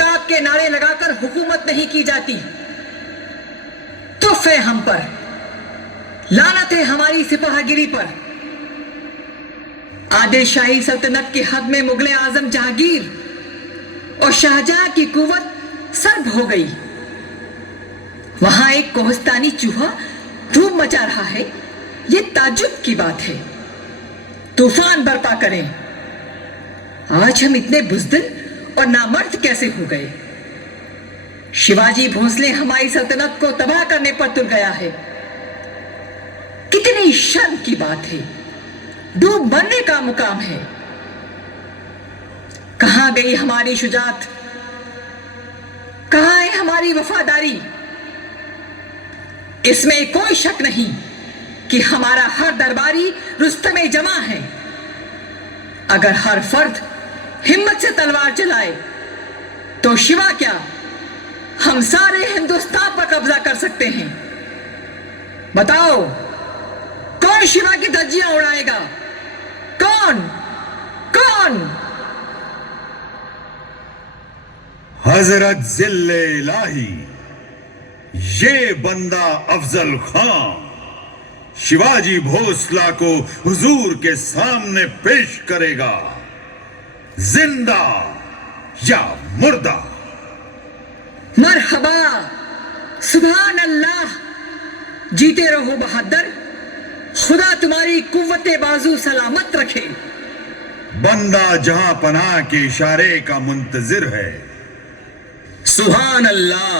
इनकलाब के नारे लगाकर हुकूमत नहीं की जाती। तुफ़ है हम पर, लानत है हमारी सिपाहगिरी पर। आदिलशाही सल्तनत के हद में मुगल आजम जहांगीर और शाहजहां की कुव्वत सर्द हो गई। वहां एक कोहस्तानी चूहा धूम मचा रहा है, यह ताज्जुब की बात है। तूफान बर्पा करें। आज हम इतने बुज़दिल और नामर्द कैसे हो गए? शिवाजी भोंसले हमारी सल्तनत को तबाह करने पर तुल गया है। कितनी शर्म की बात है, डूब मरने का मुकाम है। कहां गई हमारी शुजात, कहां है हमारी वफादारी? इसमें कोई शक नहीं कि हमारा हर दरबारी रुस्तमे जमा है। अगर हर फर्द हिम्मत से तलवार चलाए तो शिवा क्या, हम सारे हिंदुस्तान पर कब्जा कर सकते हैं। बताओ, कौन शिवा की धज्जियां उड़ाएगा? कौन कौन? हजरत जिल्ले इलाही, ये बंदा अफजल खान शिवाजी भोसला को हुजूर के सामने पेश करेगा, जिंदा या मुर्दा। मरहबा, सुभान अल्लाह। जीते रहो बहादुर, खुदा तुम्हारी कुव्वते बाजू सलामत रखे। बंदा जहां पनाह के इशारे का मुंतजिर है। सुभान अल्लाह,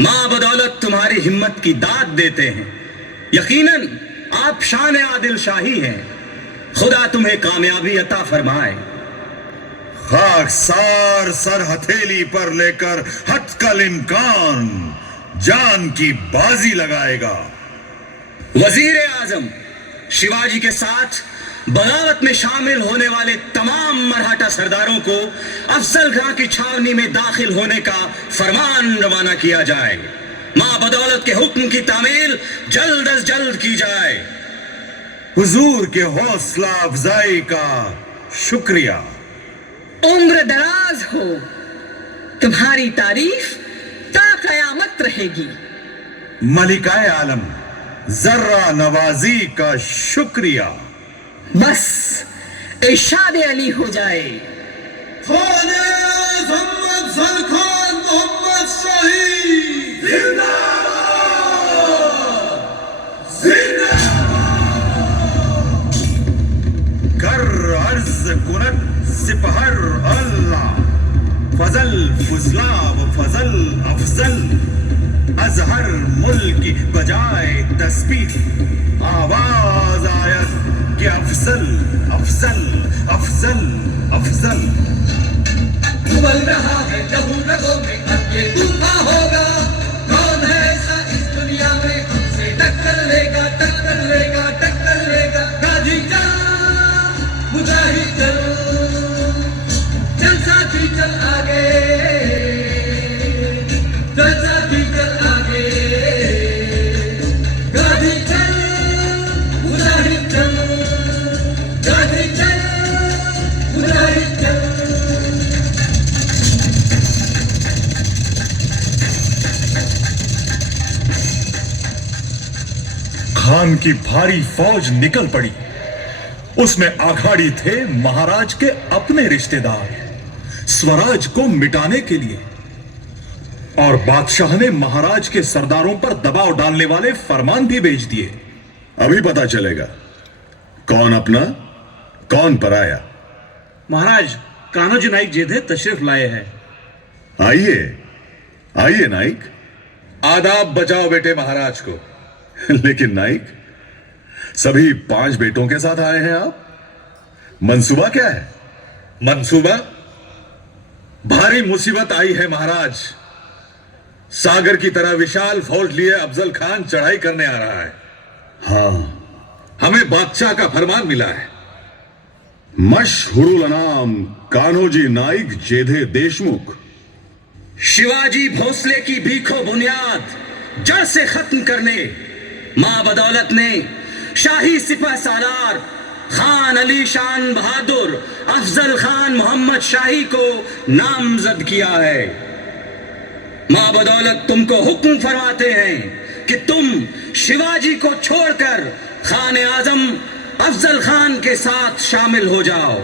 मां बदौलत तुम्हारी हिम्मत की दाद देते हैं। यकीनन आप शान आदिल शाही हैं। खुदा तुम्हें कामयाबी अता फरमाए। खाकसार सर हथेली पर लेकर हथकल इम्कान जान की बाजी लगाएगा। वजीर आजम, शिवाजी के साथ बगावत में शामिल होने वाले तमाम मराठा सरदारों को अफजल खां की छावनी में दाखिल होने का फरमान रवाना किया जाए। मां बदौलत के हुक्म की तामील जल्द अज जल्द की जाए। हुजूर के हौसला अफजाई का शुक्रिया। उम्र दराज हो, तुम्हारी तारीफ ता कयामत रहेगी। मलिकाए आलम, जर्रा नवाजी का शुक्रिया। बस इरशाद अली हो जाए। खान अफजल खान मोहम्मद शाही जिंदाबाद, जिंदाबाद। कर अर्ज कुनत सिपहर अल्लाह, फजल फुजला व फजल अफजल, अजहर मुल्क बजाए तस्बीह आवाज आयत कि अफजल अफजल अफजल अफजल। उबल रहा है लहू रगों में, अब ये तूफान होगा। कौन है ऐसा इस दुनिया में हमसे टक्कर लेगा, टक्कर लेगा, टक्कर लेगा। गाजी चल, मुजाहिद चल, चल साथी चल आगे, चल साथी चल आगे। गाजी चल, मुजाहिद चल, गाजी चल, मुजाहिद चल। खान की भारी फौज निकल पड़ी। उसमें आघाड़ी थे महाराज के अपने रिश्तेदार, स्वराज को मिटाने के लिए। और बादशाह ने महाराज के सरदारों पर दबाव डालने वाले फरमान भी भेज दिए। अभी पता चलेगा कौन अपना कौन पराया। महाराज, कान्होजी नाइक जेधे तशरीफ लाए हैं। आइए आइए नाइक। आदाब बजाओ बेटे महाराज को। लेकिन नाइक, सभी 5 बेटों के साथ आए हैं आप, मंसूबा क्या है? मंसूबा? भारी मुसीबत आई है महाराज। सागर की तरह विशाल फौज लिए अफजल खान चढ़ाई करने आ रहा है। हाँ, हमें बादशाह का फरमान मिला है। मशहूरुल अनाम कान्होजी नाइक जेधे देशमुख शिवाजी भोसले की भीखो बुनियाद जड़ से खत्म करने मां बदौलत ने शाही सिपह सालार खान अली शान बहादुर अफजल खान मोहम्मद शाही को नामजद किया है। मां बदौलत तुमको हुक्म फरमाते हैं कि तुम शिवाजी को छोड़कर खान आजम अफजल खान के साथ शामिल हो जाओ।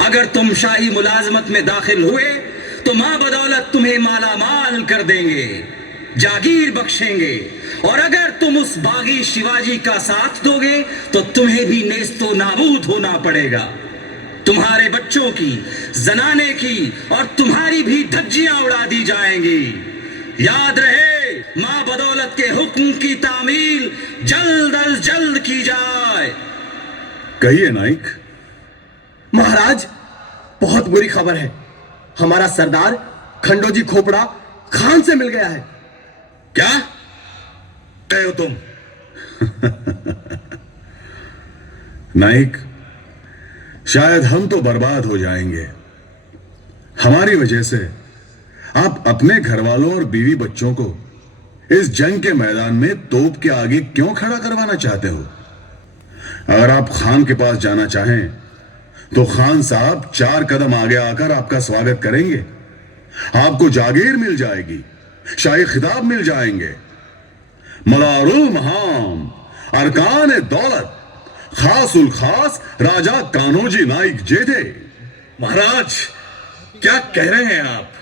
अगर तुम शाही मुलाजमत में दाखिल हुए तो मां बदौलत तुम्हें माला माल कर देंगे, जागीर बख्शेंगे, और अगर तुम उस बागी शिवाजी का साथ दोगे तो तुम्हें भी नेस्तो नाबूद होना पड़ेगा। तुम्हारे बच्चों की, जनाने की और तुम्हारी भी धज्जियां उड़ा दी जाएंगी। याद रहे, मां बदौलत के हुक्म की तामील जल्द अज जल्द की जाए। कहिए नाइक। महाराज, बहुत बुरी खबर है। हमारा सरदार खंडोजी खोपड़ा खान से मिल गया है। क्या कहे हो तुम? नाइक, शायद हम तो बर्बाद हो जाएंगे। हमारी वजह से आप अपने घर वालों और बीवी बच्चों को इस जंग के मैदान में तोप के आगे क्यों खड़ा करवाना चाहते हो? अगर आप खान के पास जाना चाहें तो खान साहब 4 कदम आगे आकर आपका स्वागत करेंगे। आपको जागीर मिल जाएगी, शाही खिताब मिल जाएंगे। मलारुल महाम अरकान दौलत खासुल खास राजा कान्होजी नाइक जेधे। महाराज, क्या कह रहे हैं आप?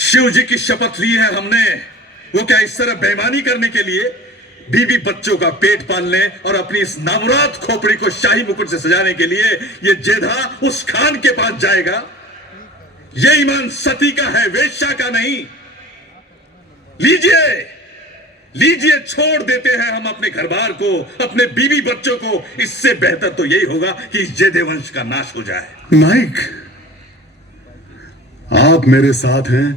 शिव जी की शपथ ली है हमने, वो क्या इस तरह बेईमानी करने के लिए बीवी बच्चों का पेट पालने और अपनी इस नामुराद खोपड़ी को शाही मुकुट से सजाने के लिए ये जेधा उस खान के पास जाएगा? ये ईमान सती का है, वेश्या का नहीं। लीजिए लीजिए, छोड़ देते हैं हम अपने घर बार को, अपने बीवी बच्चों को। इससे बेहतर तो यही होगा कि इस जेधे वंश का नाश हो जाए। नाइक, आप मेरे साथ हैं,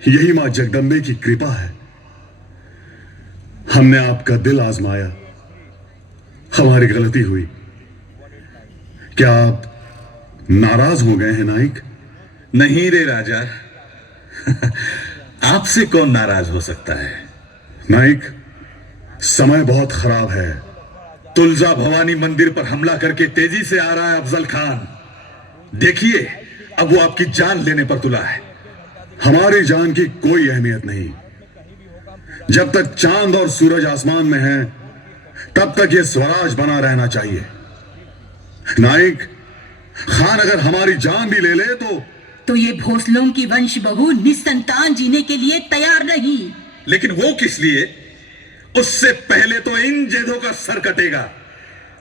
यही मां जगदंबे की कृपा है। हमने आपका दिल आजमाया, हमारी गलती हुई। क्या आप नाराज हो गए हैं नाइक? नहीं रे राजा, आपसे कौन नाराज हो सकता है? नाइक, समय बहुत खराब है। तुलजा भवानी मंदिर पर हमला करके तेजी से आ रहा है अफजल खान। देखिए, अब वो आपकी जान लेने पर तुला है। हमारी जान की कोई अहमियत नहीं। जब तक चांद और सूरज आसमान में हैं, तब तक यह स्वराज बना रहना चाहिए। नाइक, खान अगर हमारी जान भी ले ले तो ये भोसलों की वंश बहू निसंतान जीने के लिए तैयार नहीं। लेकिन वो किस लिए? उससे पहले तो इन जेधों का सर कटेगा।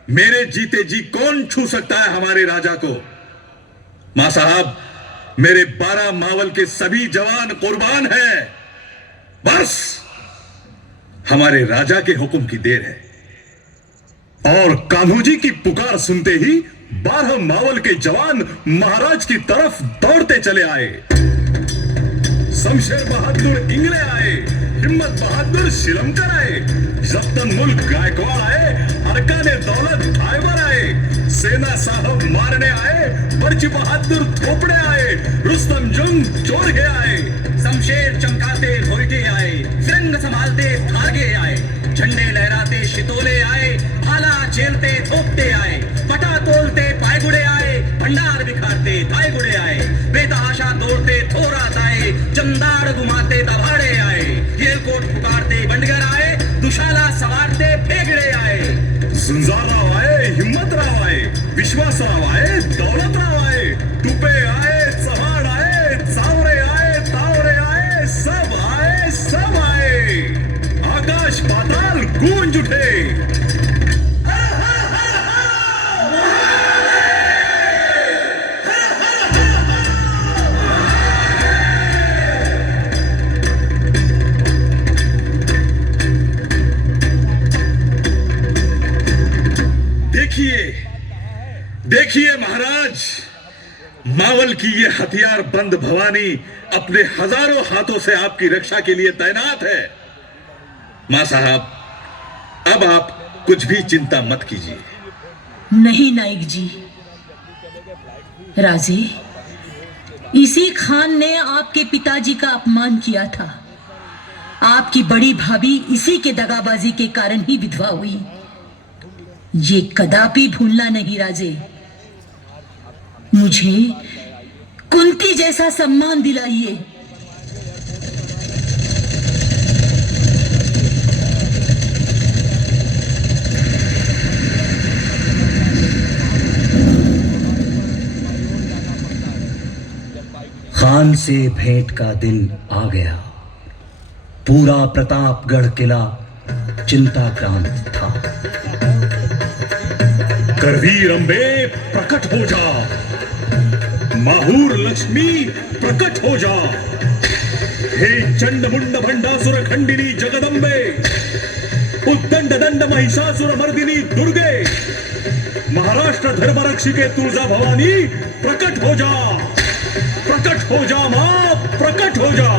मेरे जीते जी कौन छू सकता है हमारे राजा को? मां साहब, मेरे 12 मावल के सभी जवान कुर्बान हैं। बस हमारे राजा के हुक्म की देर है। और कान्होजी की पुकार सुनते ही 12 मावल के जवान महाराज की तरफ दौड़ते चले आए। शमशेर बहादुर इंगले आए, हिम्मत बहादुर श्रीलंकर आए, जफ्तन मुल्क गायकवाड़ आए, अरकाने दौलत भाईवर आए, सेना साहब मारने आए, बर्च बहादुर थोपड़े आए, रुस्तम जंग जोरगे आए, शमशेर चमकाते भोईटे आए, फिरंग संभालते धागे आए, झंडे लहराते शितोले आए, भाला झेलते थोपते आए, पटा तोलते पायगुड़े आए, भंडार बिखारते थाईगुड़े आए, बेतहाशा दौड़ते थोरात आए, जमदार घुमाते दभाड़े आए, येलकोट पुकारते बंडगर आए, दुशाला सवारते फेगड़े आए। जुंजार राव आए, हिम्मत राव आए, विश्वास राव आए, दौलत राव आए, टुपे आए, चव्हाण आए, चावरे आए, तावरे आए, सब आए, सब आए। आकाश पाताल गूंज उठे। देखिए महाराज, मावल की ये हथियार बंद भवानी अपने हजारों हाथों से आपकी रक्षा के लिए तैनात है। मां साहब, अब आप कुछ भी चिंता मत कीजिए। नहीं नाइक जी, राजे, इसी खान ने आपके पिताजी का अपमान किया था। आपकी बड़ी भाभी इसी के दगाबाजी के कारण ही विधवा हुई। ये कदापि भूलना नहीं राजे। मुझे कुंती जैसा सम्मान दिलाइए। खान से भेंट का दिन आ गया। पूरा प्रतापगढ़ किला चिंताक्रांत था। करवीर अंबे प्रकट हो जा, माहूर लक्ष्मी प्रकट हो जा। हे चंड मुंड भंडासुर खंडिनी जगदंबे, उद्दंड दंड महिषासुर मर्दिनी दुर्गे, महाराष्ट्र धर्मरक्षिके तुळजा भवानी प्रकट हो जा, प्रकट हो जा मां, प्रकट हो जा।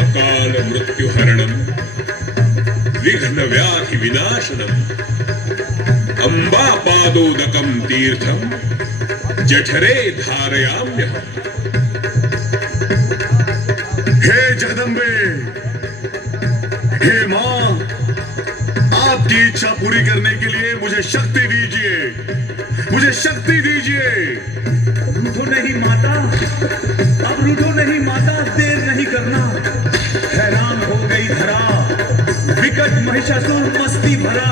अकाल मृत्यु हरणम विघ्न व्याधि विनाशनम अंबा पादोदकम तीर्थम जठरे धारयाम्यहम्। हे जगदम्बे, हे मां, आपकी इच्छा पूरी करने के लिए मुझे शक्ति दीजिए, मुझे शक्ति दीजिए। रूठो नहीं माता, अब रूठो नहीं माता, देर नहीं करना। हैरान हो गई धरा, विकट महिषासुर मस्ती भरा,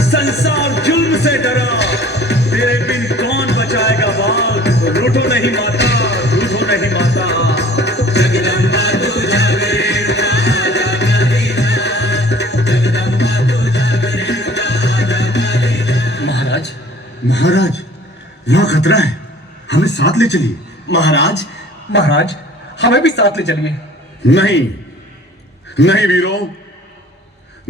संसार जुल्म से डरा। तेरे बिन कौन बचाएगा बाल? रूठो नहीं माता, रूठो नहीं माता। जगदम्बा तू जागे, महाराज, महाराज, यहाँ खतरा है, हमें साथ ले चलिए। महाराज, महाराज, हमें भी साथ ले चलिए। नहीं, नहीं वीरों,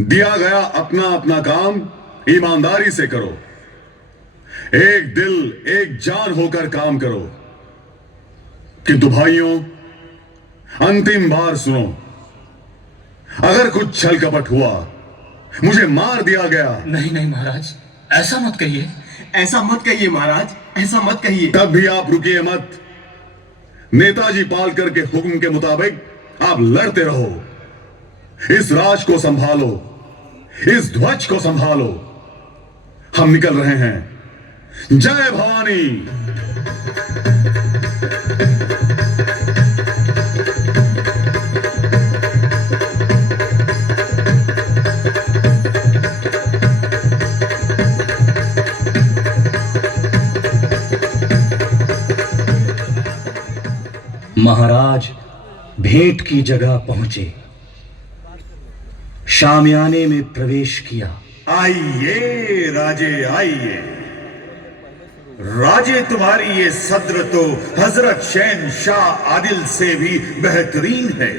दिया गया अपना अपना काम ईमानदारी से करो। एक दिल एक जान होकर काम करो। किंतु भाइयों, अंतिम बार सुनो, अगर कुछ छल कपट हुआ, मुझे मार दिया गया, नहीं नहीं महाराज, ऐसा मत कहिए। ऐसा मत कहिए महाराज, ऐसा मत कहिए। तब भी आप रुकिए मत। नेताजी पालकर के हुक्म के मुताबिक आप लड़ते रहो। इस राज को संभालो, इस ध्वज को संभालो। हम निकल रहे हैं। जय भवानी। महाराज भेंट की जगह पहुंचे, शामियाने में प्रवेश किया। आइए राजे, आइए। राजे, तुम्हारी ये सद्र तो हजरत शहंशाह आदिल से भी बेहतरीन है।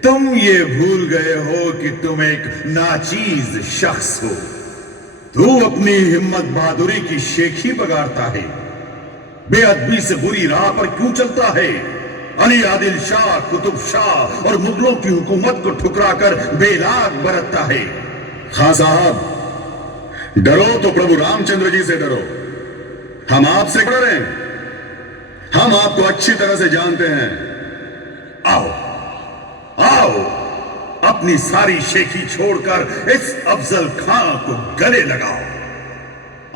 तुम ये भूल गए हो कि तुम एक नाचीज शख्स हो। तू अपनी हिम्मत बहादुरी की शेखी बगाड़ता है, बेअदबी से बुरी राह पर क्यों चलता है? अली आदिल शाह, कुतुब शाह और मुगलों की हुकूमत को ठुकराकर बेलाग बरतता है। खां साहब, डरो तो प्रभु रामचंद्र जी से डरो। हम आपसे डरे, हम आपको अच्छी तरह से जानते हैं। आओ, आओ, अपनी सारी शेखी छोड़कर इस अफजल खां को गले लगाओ।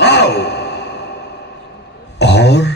आओ। और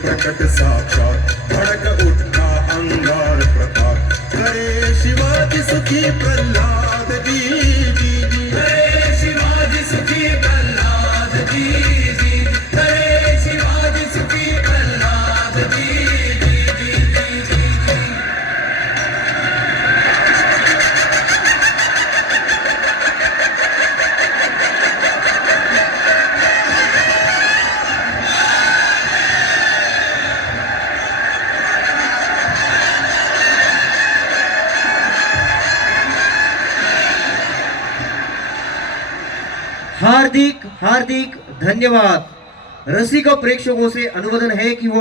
प्रकट साक्षात भड़क उठा अंगार प्रताप। करे शिवाजी सुखी प्रहलाद जी, करे शिवाजी सुखी प्रहलाद जी, करे शिवाजी सुखी प्रहलाद जी। हार्दिक हार्दिक धन्यवाद। रसिक प्रेक्षकों से अनुरोधन है कि वो